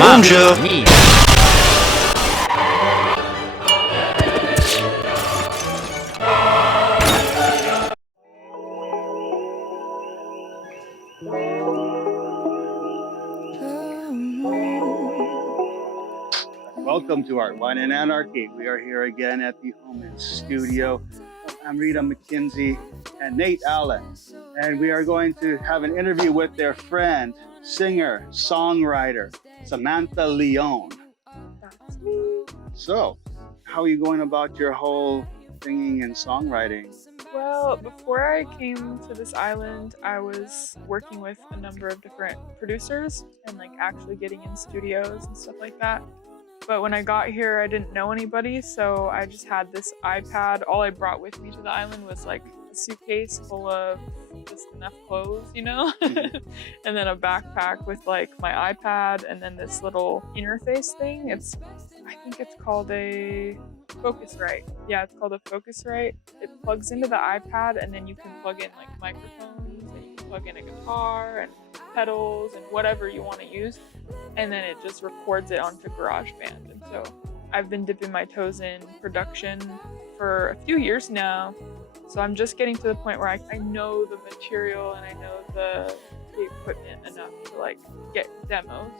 Bonjour. Welcome to Art, Wine, and Anarchy. We are here again at the home and studio of Amrita McKinsey and Nate Allen. And we are going to have an interview with their friend, singer, songwriter, Samantha Leaone. That's me. So, how are you going about your whole singing and songwriting? Well, before I came to this island, I was working with a number of different producers and like actually getting in studios and stuff like that. But when I got here, I didn't know anybody, so I just had this iPad. All I brought with me to the island was like a suitcase full of just enough clothes, you know? Mm-hmm. And then a backpack with like my iPad and then this little interface thing. I think it's called a Focusrite. Yeah, it's called a Focusrite. It plugs into the iPad and then you can plug in like microphones and you can plug in a guitar and pedals and whatever you want to use. And then it just records it onto GarageBand. And so I've been dipping my toes in production for a few years now. So I'm just getting to the point where I know the material and I know the equipment enough to like get demos.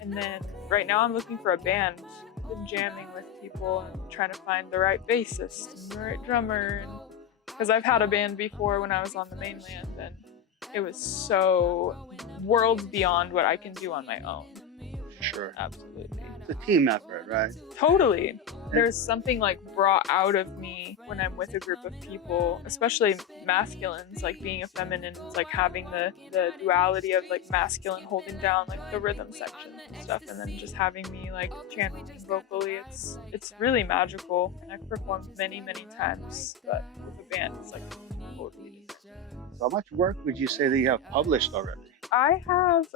And then right now I'm looking for a band. I've been jamming with people and trying to find the right bassist and the right drummer. Because I've had a band before when I was on the mainland and it was so worlds beyond what I can do on my own. Sure. Absolutely. It's a team effort, right? Totally. There's something like brought out of me when I'm with a group of people, especially masculines, like being a feminine, it's like having the duality of like masculine holding down like the rhythm section and stuff, and then just having me like chanting vocally. It's really magical. And I've performed many times, but with a band it's like totally. So how much work would you say that you have published already? I have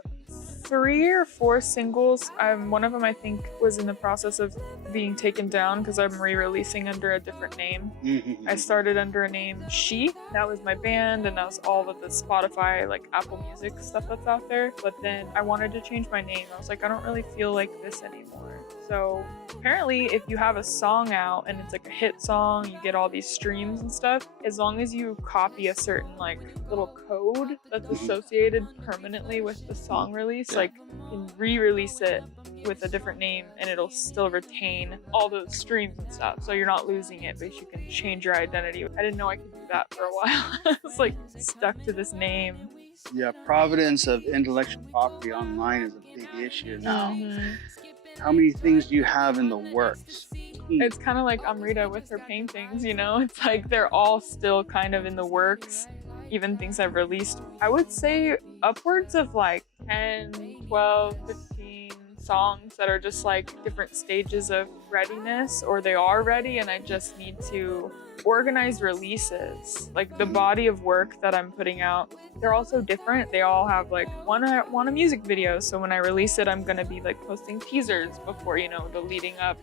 3 or 4 singles. One of them I think was in the process of being taken down because I'm re-releasing under a different name. Mm-hmm. I started under a name She. That was my band and that was all of the Spotify, like Apple Music stuff that's out there. But then I wanted to change my name. I was like, I don't really feel like this anymore. So apparently if you have a song out and it's like a hit song, you get all these streams and stuff, as long as you copy a certain like little code that's associated permanently with the song release, like you can re-release it with a different name and it'll still retain all those streams and stuff. So you're not losing it, but you can change your identity. I didn't know I could do that for a while. I was like stuck to this name. Yeah, providence of intellectual property online is a big issue now. Mm-hmm. How many things do you have in the works? It's kind of like Amrita with her paintings, you know? It's like they're all still kind of in the works, even things I've released. I would say upwards of like 10, 12, 15 songs that are just like different stages of readiness, or they are ready and I just need to organize releases. Like the body of work that I'm putting out, they're also different. They all have like one a music video, so when I release it I'm gonna be like posting teasers before, you know, the leading up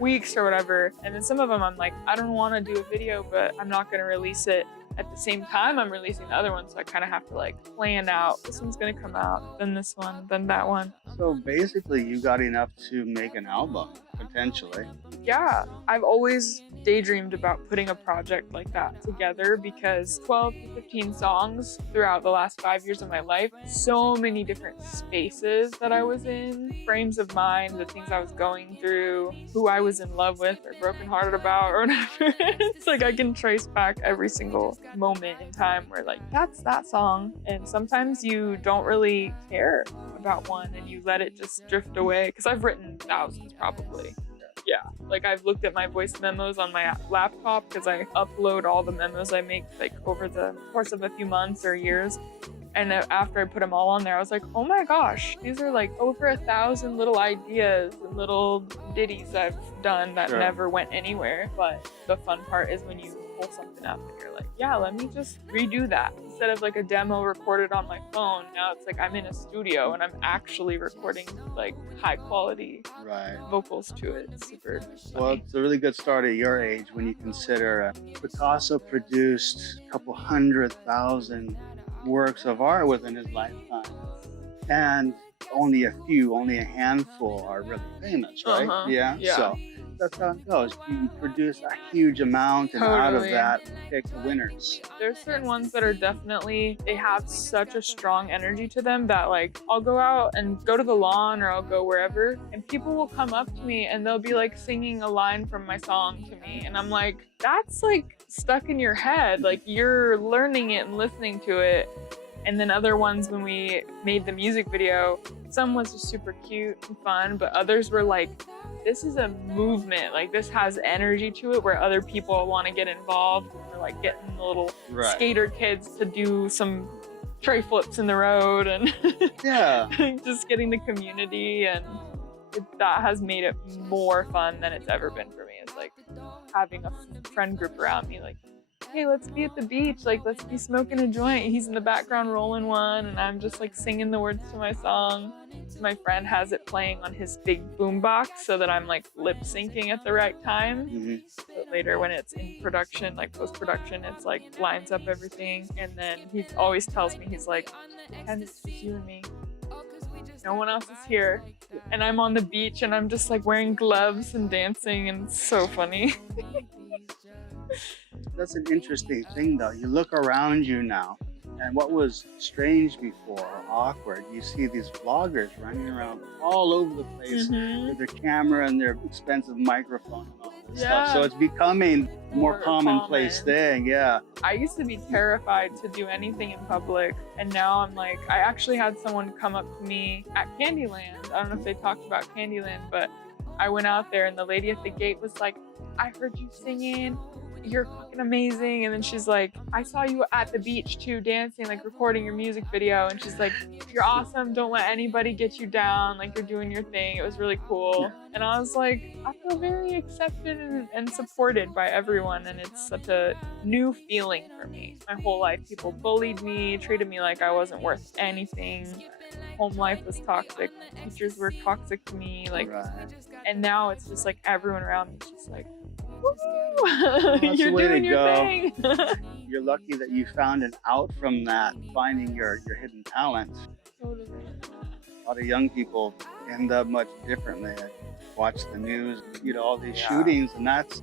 weeks or whatever. And then some of them I'm like, I don't want to do a video, but I'm not gonna release it at the same time I'm releasing the other one, so I kind of have to like plan out, this one's gonna come out, then this one, then that one. So basically you got enough to make an album, potentially. Yeah, I've always daydreamed about putting a project like that together because 12 to 15 songs throughout the last 5 years of my life, so many different spaces that I was in, frames of mind, the things I was going through, who I was in love with or brokenhearted about or whatever. It's like I can trace back every single moment in time where like, that's that song. And sometimes you don't really care about one and you let it just drift away, because I've written thousands probably. Yeah, like I've looked at my voice memos on my laptop because I upload all the memos I make like over the course of a few months or years. And after I put them all on there, I was like, oh my gosh, these are like over 1,000 little ideas and little ditties I've done that never went anywhere. But the fun part is when you pull something up and you're like, yeah, let me just redo that. Instead of like a demo recorded on my phone, now it's like I'm in a studio and I'm actually recording like high quality vocals to it. It's super funny. Well, it's a really good start at your age when you consider Picasso produced a couple 100,000 works of art within his lifetime. And only a few, only a handful are really famous, right? Yeah. Yeah. So that's how it goes. You produce a huge amount, and out of Totally. that, pick the winners. There's certain ones that are definitely, they have such a strong energy to them that like I'll go out and go to the lawn or I'll go wherever and people will come up to me and they'll be like singing a line from my song to me and I'm like, that's like stuck in your head, like you're learning it and listening to it. And then other ones, when we made the music video, some was just super cute and fun, but others were like, this is a movement, like this has energy to it where other people want to get involved. We're like getting the little skater kids to do some tray flips in the road and Yeah, just getting the community, and that has made it more fun than it's ever been for me. It's like having a friend group around me, like, hey, let's be at the beach, like let's be smoking a joint. He's in the background rolling one and I'm just like singing the words to my song. My friend has it playing on his big boombox so that I'm like lip syncing at the right time. But later when it's in production, like post-production, it's like lines up everything. And then he always tells me, he's like, Ken, it's just you and me. No one else is here. And I'm on the beach and I'm just like wearing gloves and dancing, and it's so funny. That's an interesting thing, though. You look around you now, and what was strange before or awkward, you see these vloggers running around all over the place with their camera and their expensive microphone and all this stuff. So it's becoming a more commonplace thing. Yeah. I used to be terrified to do anything in public, and now I'm like, I actually had someone come up to me at Candyland. I don't know if they talked about Candyland, but I went out there and the lady at the gate was like, I heard you singing. You're fucking amazing. And then she's like, I saw you at the beach too, dancing, like recording your music video. And she's like, you're awesome. Don't let anybody get you down. Like, you're doing your thing. It was really cool. And I was like, I feel very accepted and supported by everyone. And it's such a new feeling for me. My whole life, people bullied me, treated me like I wasn't worth anything. Home life was toxic. Teachers were toxic to me. Like, and now it's just like everyone around me is just like, you're doing your thing. You're lucky that you found an out from that, finding your hidden talent. Totally. A lot of young people end up much differently. I watch the news, all these shootings, and that's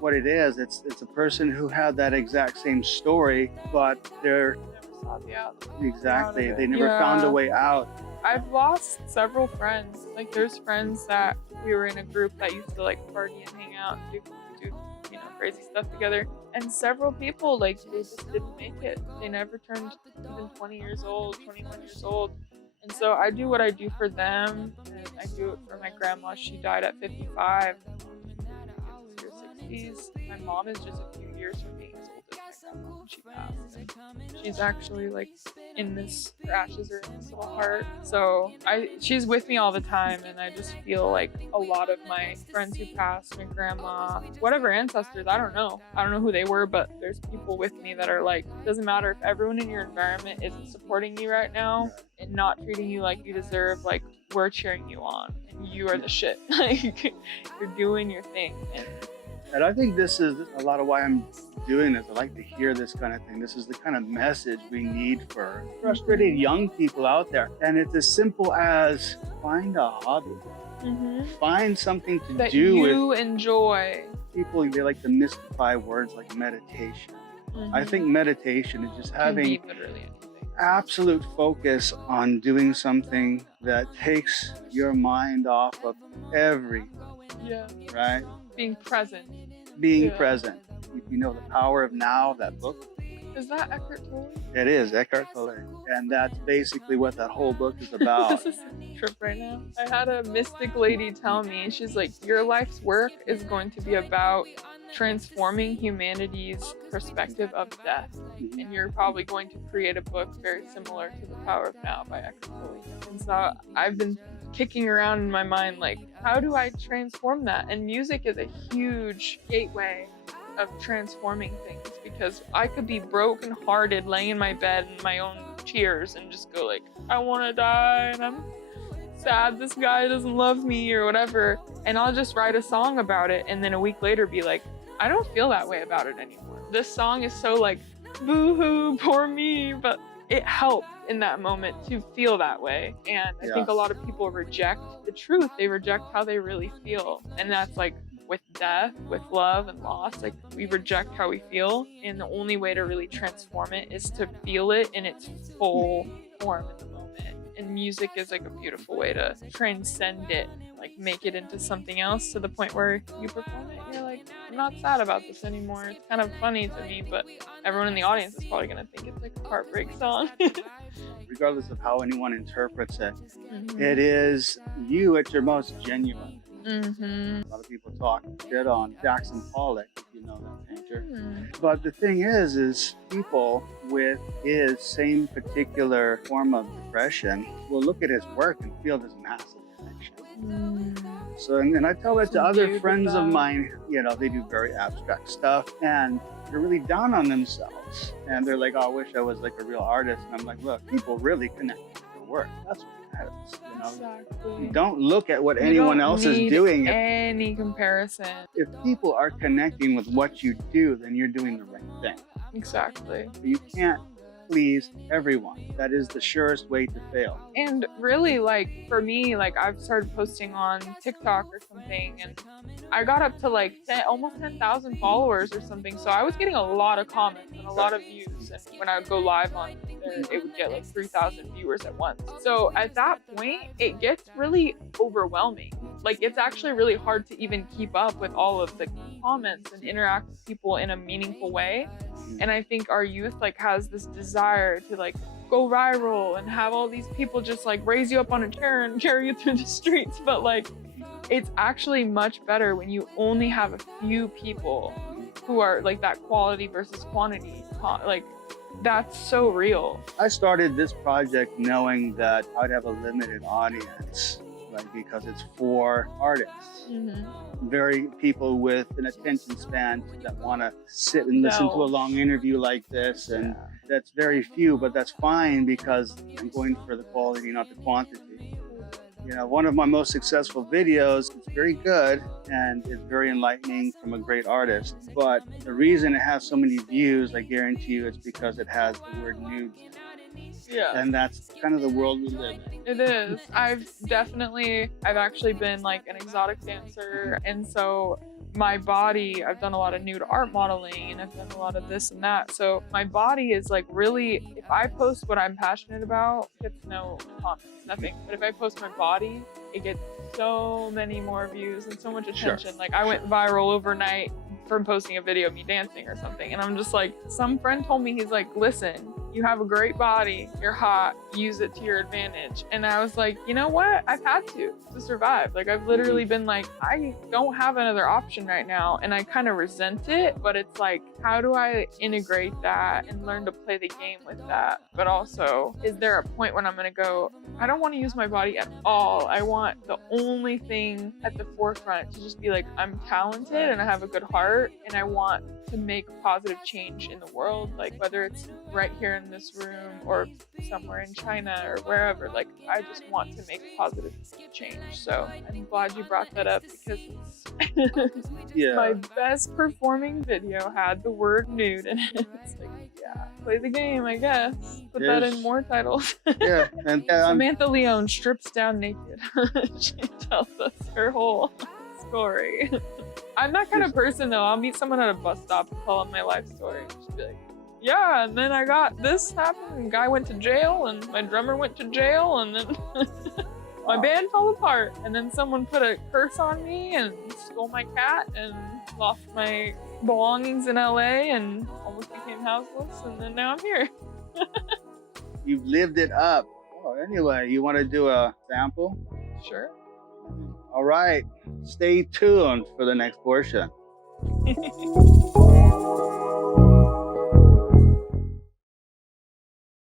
what it is. It's a person who had that exact same story, but they're Never saw the out. exactly they never found a way out. I've lost several friends. Like, there's friends that we were in a group that used to like party and hang out and do crazy stuff together. And several people, like, they just didn't make it. They never turned even 20 years old, 21 years old. And so I do what I do for them, and I do it for my grandma. She died at 55. She was in her 60s. My mom is just a few years from being as old as my grandma when she passed. And she's actually like in this, her ashes are in this little heart. So she's with me all the time, and I just feel like a lot of my friends who passed, my grandma, whatever ancestors, I don't know who they were, but there's people with me that are like, doesn't matter if everyone in your environment isn't supporting you right now and not treating you like you deserve, like, we're cheering you on and you are the shit. Like, you're doing your thing. And I think this is a lot of why I'm doing this. I like to hear this kind of thing. This is the kind of message we need for frustrated young people out there. And it's as simple as find a hobby. Find something to that do you enjoy. People, they like to mystify words like meditation. I think meditation is just having absolute focus on doing something that takes your mind off of everything. Right? Being present. Being present. If you know The Power of Now, that book. Is that Eckhart Tolle? It is, Eckhart Tolle. And that's basically what that whole book is about. This is a trip right now. I had a mystic lady tell me, she's like, your life's work is going to be about transforming humanity's perspective of death. And you're probably going to create a book very similar to The Power of Now by Eckhart Tolle. And so I've been kicking around in my mind, like, how do I transform that? And music is a huge gateway of transforming things, because I could be brokenhearted laying in my bed in my own tears and just go like, I want to die and I'm sad this guy doesn't love me or whatever, and I'll just write a song about it, and then a week later be like, I don't feel that way about it anymore. This song is so like, boo-hoo, poor me, but it helped in that moment to feel that way. And I think a lot of people reject the truth. They reject how they really feel. And that's like with death, with love and loss, like we reject how we feel. And the only way to really transform it is to feel it in its full form in the moment. And music is like a beautiful way to transcend it, like make it into something else, to the point where you perform it and you're like, I'm not sad about this anymore. It's kind of funny to me, but everyone in the audience is probably gonna think it's like a heartbreak song. Regardless of how anyone interprets it, it is you at your most genuine. A lot of people talk shit on Jackson Pollock, if you know that painter. But the thing is people with his same particular form of depression will look at his work and feel this massive connection. So, and I tell that to other friends of mine, you know, they do very abstract stuff and they're really down on themselves. And they're like, oh, I wish I was like a real artist. And I'm like, look, people really connect with your work. That's what matters. You know? Exactly. Don't look at what anyone else is doing. Any comparison. If people are connecting with what you do, then you're doing the right thing. Exactly. You can't please everyone. That is the surest way to fail. And really, like for me, like I've started posting on TikTok or something, and I got up to like almost 10,000 followers or something. So I was getting a lot of comments and a lot of views. And when I would go live on there, it would get like 3,000 viewers at once. So at that point, it gets really overwhelming. Like it's actually really hard to even keep up with all of the comments and interact with people in a meaningful way. And I think our youth like has this desire to like go viral and have all these people just like raise you up on a chair and carry you through the streets. But like, it's actually much better when you only have a few people who are like that quality versus quantity. Like that's so real. I started this project knowing that I'd have a limited audience, like because it's for artists. Very people with an attention span that want to sit and listen to a long interview like this, and that's very few, but that's fine because I'm going for the quality, not the quantity. You know, one of my most successful videos, it's very good and it's very enlightening from a great artist, but the reason it has so many views, I guarantee you, it's because it has the word nude. And that's kind of the world we live in. It is. I've actually been like an exotic dancer, and so my body, I've done a lot of nude art modeling and I've done a lot of this and that. So my body is like really, if I post what I'm passionate about, it gets no comments, nothing. But if I post my body, it gets so many more views and so much attention. Like I went viral overnight from posting a video of me dancing or something. And I'm just like, some friend told me, he's like, listen, you have a great body, you're hot, use it to your advantage. And I was like, you know what? I've had to survive. Like I've literally been like, I don't have another option right now. And I kind of resent it, but it's like, how do I integrate that and learn to play the game with that? But also, is there a point when I'm gonna go, I don't want to use my body at all. I want the only thing at the forefront to just be like, I'm talented and I have a good heart and I want to make a positive change in the world, like whether it's right here in this room or somewhere in China or wherever. Like I just want to make a positive change. So I'm glad you brought that up because it's my best performing video had the word nude in it. It's like, play the game, I guess. Put that in more titles. And Samantha Leaone strips down naked. She tells us her whole story. I'm that kind of person though. I'll meet someone at a bus stop and tell them my life story. Just be like, yeah, and then I got this happened, and guy went to jail, and my drummer went to jail, and then my band fell apart, and then someone put a curse on me and stole my cat and lost my belongings in LA and almost became houseless, and then now I'm here. You've lived it up. Oh, anyway, you want to do a sample? Sure. All right, stay tuned for the next portion.